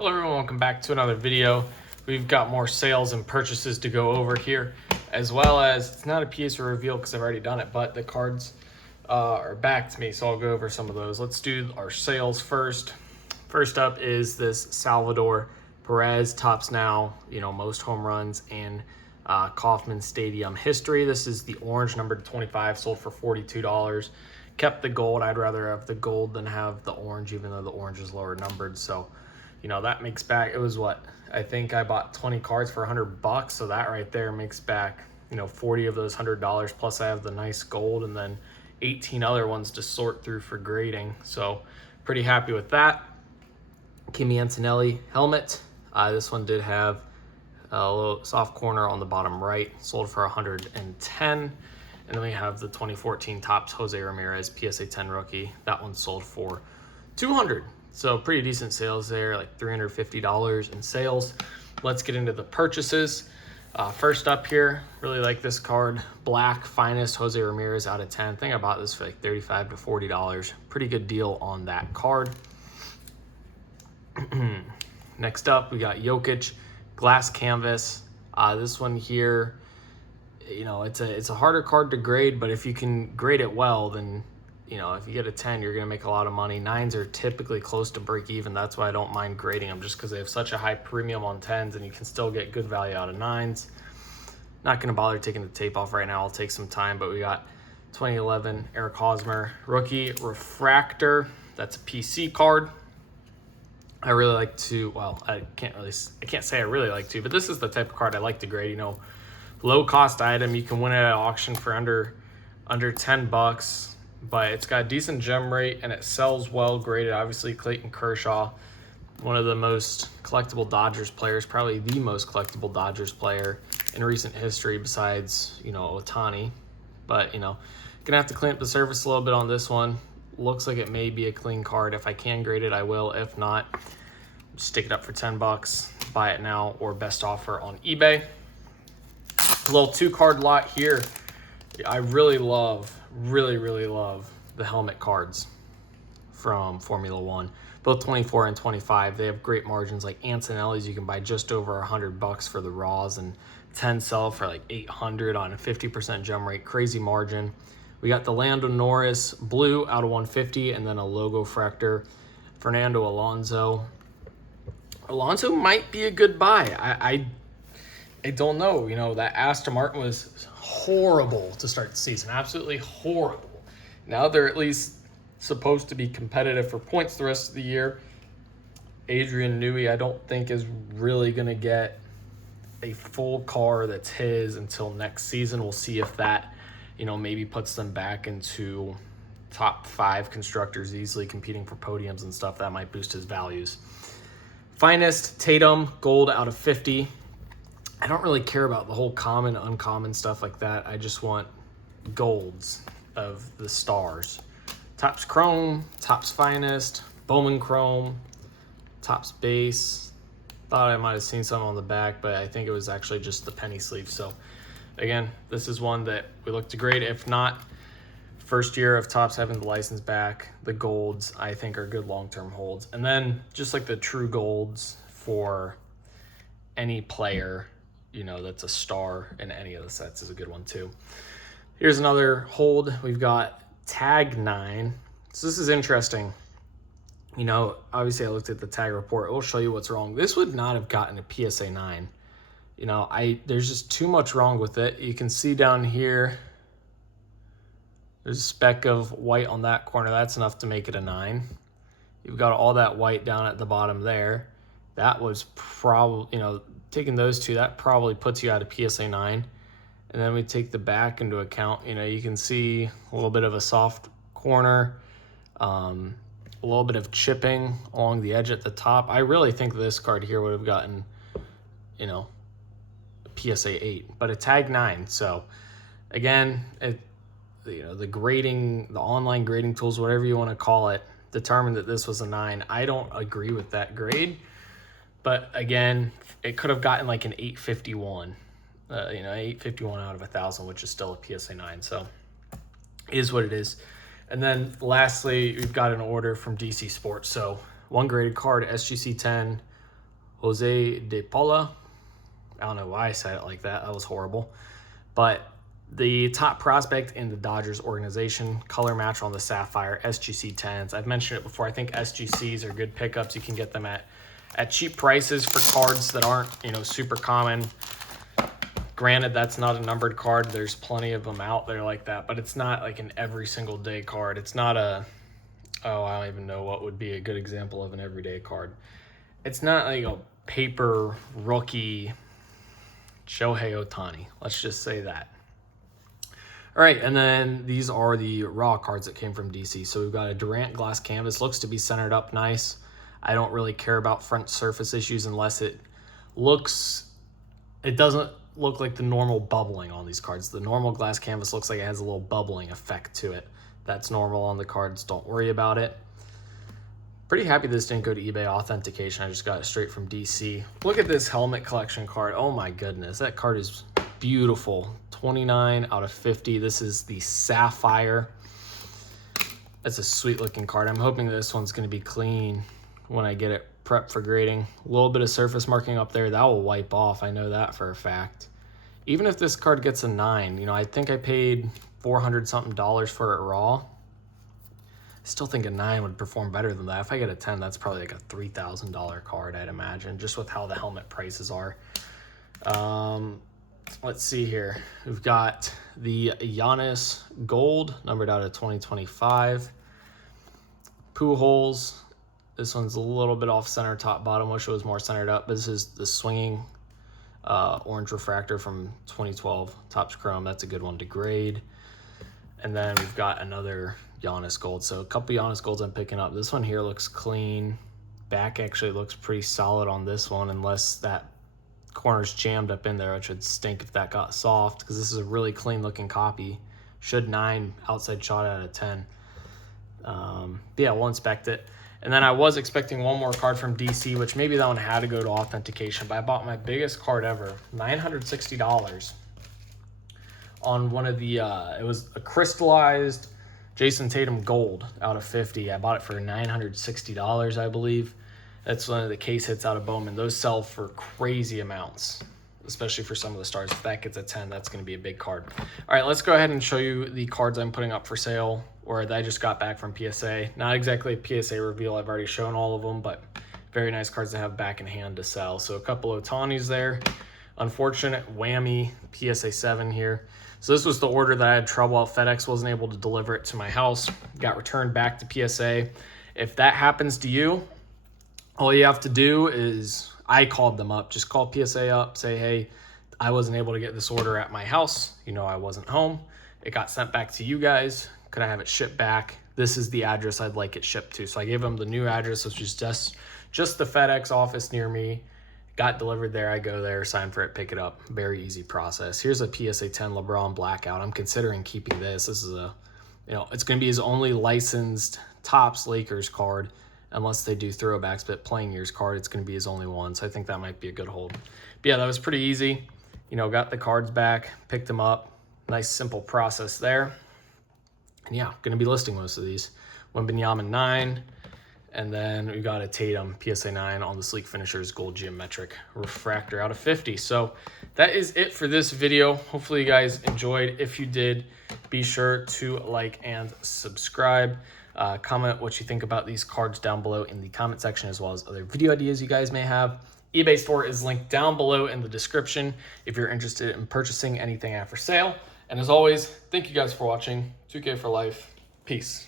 Hello everyone, welcome back to another video. We've got more sales and purchases to go over here, as well as, it's not a PSA reveal because I've already done it, but the cards are back to me, so I'll go over some of those. Let's do our sales first. First up is this Salvador Perez, tops now, most home runs in Kauffman Stadium history. This is the orange, number 25, sold for $42. Kept the gold. I'd rather have the gold than have the orange, even though the orange is lower numbered. So, that makes back, it was what? I think I bought 20 cards for $100. So that right there makes back, 40 of those $100. Plus I have the nice gold and then 18 other ones to sort through for grading. So pretty happy with that. Kimi Antonelli helmet. This one did have a little soft corner on the bottom right, sold for 110. And then we have the 2014 Topps Jose Ramirez PSA 10 rookie. That one sold for 200. So pretty decent sales there, like $350 in sales. Let's get into the purchases. First up here, really like this card, Black Finest Jose Ramirez out of 10. I think I bought this for like $35 to $40. Pretty good deal on that card. Next up, we got Jokic Glass Canvas. This one here, it's a harder card to grade, but if you can grade it well, then if you get a 10, you're going to make a lot of money. 9s are typically close to break even. That's why I don't mind grading them, just because they have such a high premium on 10s and you can still get good value out of 9s. Not going to bother taking the tape off right now. I'll take some time, but we got 2011 Eric Hosmer rookie refractor. That's a PC card. I really like to, I can't say I really like to, but this is the type of card I like to grade. Low cost item. You can win it at auction for under $10. But it's got a decent gem rate and it sells well graded. Obviously, Clayton Kershaw, one of the most collectible Dodgers players, probably the most collectible Dodgers player in recent history besides, Ohtani. But, gonna have to clean up the surface a little bit on this one. Looks like it may be a clean card. If I can grade it, I will. If not, stick it up for $10. Buy it now or best offer on eBay. A little 2-card lot here. I really love the helmet cards from Formula One, both 24 and 25. They have great margins. Like Antonelli's, you can buy just over $100 for the raws, and 10 sell for like 800 on a 50% gem rate. Crazy margin. We got the Lando Norris blue out of 150, and then a logo fractor. Fernando Alonso. Alonso might be a good buy. I don't know. That Aston Martin was horrible to start the season. Absolutely horrible. Now they're at least supposed to be competitive for points the rest of the year. Adrian Newey, I don't think, is really going to get a full car that's his until next season. We'll see if that, maybe puts them back into top 5 constructors, easily competing for podiums and stuff. That might boost his values. Finest Tatum, gold out of 50. I don't really care about the whole common, uncommon stuff like that. I just want golds of the stars. Topps Chrome, Topps Finest, Bowman Chrome, Topps Base. Thought I might have seen some on the back, but I think it was actually just the penny sleeve. So again, this is one that we look to grade. If not, first year of Topps having the license back, the golds I think are good long-term holds. And then just like the true golds for any player, that's a star in any of the sets is a good one too. Here's another hold. We've got Tag 9. So this is interesting. Obviously I looked at the tag report. It will show you what's wrong. This would not have gotten a PSA 9. There's just too much wrong with it. You can see down here, there's a speck of white on that corner. That's enough to make it a 9. You've got all that white down at the bottom there. That was probably, taking those two, that probably puts you at a PSA 9. And then we take the back into account. You can see a little bit of a soft corner, a little bit of chipping along the edge at the top. I really think this card here would have gotten, a PSA 8, but a Tag 9. So again, the grading, the online grading tools, whatever you want to call it, determined that this was a 9. I don't agree with that grade. But again, it could have gotten like an 851, 851 out of 1,000, which is still a PSA 9. So is what it is. And then lastly, we've got an order from DC Sports. So one graded card, SGC 10, Jose De Paula. I don't know why I said it like that. That was horrible. But the top prospect in the Dodgers organization, color match on the Sapphire, SGC 10s. I've mentioned it before. I think SGCs are good pickups. You can get them at cheap prices for cards that aren't, super common. Granted, that's not a numbered card. There's plenty of them out there like that, but it's not like an every single day card. It's not I don't even know what would be a good example of an everyday card. It's not like a paper rookie Shohei Ohtani. Let's just say that. All right, and then these are the raw cards that came from DC. So we've got a Durant glass canvas. Looks to be centered up nice. I don't really care about front surface issues unless it doesn't look like the normal bubbling on these cards. The normal glass canvas looks like it has a little bubbling effect to it. That's normal on the cards. Don't worry about it. Pretty happy this didn't go to eBay authentication. I just got it straight from DC. Look at this helmet collection card. Oh my goodness, that card is beautiful. 29 out of 50. This is the Sapphire. That's a sweet looking card. I'm hoping this one's going to be clean when I get it prepped for grading. A little bit of surface marking up there. That will wipe off. I know that for a fact. Even if this card gets a 9, I think I paid $400 something for it raw. I still think a 9 would perform better than that. If I get a 10, that's probably like a $3,000 card, I'd imagine, just with how the helmet prices are. Let's see here. We've got the Giannis Gold, numbered out of 2025. Pujols. This one's a little bit off center, top, bottom. Wish it was more centered up. But this is the swinging orange refractor from 2012. Topps Chrome. That's a good one to grade. And then we've got another Giannis Gold. So a couple Giannis Golds I'm picking up. This one here looks clean. Back actually looks pretty solid on this one, unless that corner's jammed up in there, which would stink if that got soft, because this is a really clean looking copy. Should 9 outside shot out of 10. Yeah, we'll inspect it. And then I was expecting one more card from DC, which maybe that one had to go to authentication, but I bought my biggest card ever, $960 on one of the, it was a crystallized Jason Tatum Gold out of 50. I bought it for $960, I believe. That's one of the case hits out of Bowman. Those sell for crazy amounts, especially for some of the stars. If that gets a 10, that's going to be a big card. All right, let's go ahead and show you the cards I'm putting up for sale, or that I just got back from PSA. Not exactly a PSA reveal. I've already shown all of them, but very nice cards to have back in hand to sell. So a couple of Ohtanis there. Unfortunate whammy PSA 7 here. So this was the order that I had trouble. FedEx wasn't able to deliver it to my house. Got returned back to PSA. If that happens to you, all you have to do is, I called them up. Just call PSA up, say, hey, I wasn't able to get this order at my house. I wasn't home. It got sent back to you guys. Could I have it shipped back? This is the address I'd like it shipped to. So I gave them the new address, which is just the FedEx office near me. Got delivered there. I go there, sign for it, pick it up. Very easy process. Here's a PSA 10 LeBron Blackout. I'm considering keeping this. This is it's going to be his only licensed Topps Lakers card, unless they do throwbacks, but playing years card, it's going to be his only one. So I think that might be a good hold. But yeah, that was pretty easy. Got the cards back, picked them up. Nice, simple process there. And yeah, going to be listing most of these. Wembanyama 9. And then we got a Tatum PSA 9 on the Sleek Finishers Gold Geometric Refractor out of 50. So that is it for this video. Hopefully you guys enjoyed. If you did, be sure to like and subscribe. Comment what you think about these cards down below in the comment section, as well as other video ideas you guys may have. eBay store is linked down below in the description if you're interested in purchasing anything I have for sale. And as always, thank you guys for watching. 2K for life. Peace.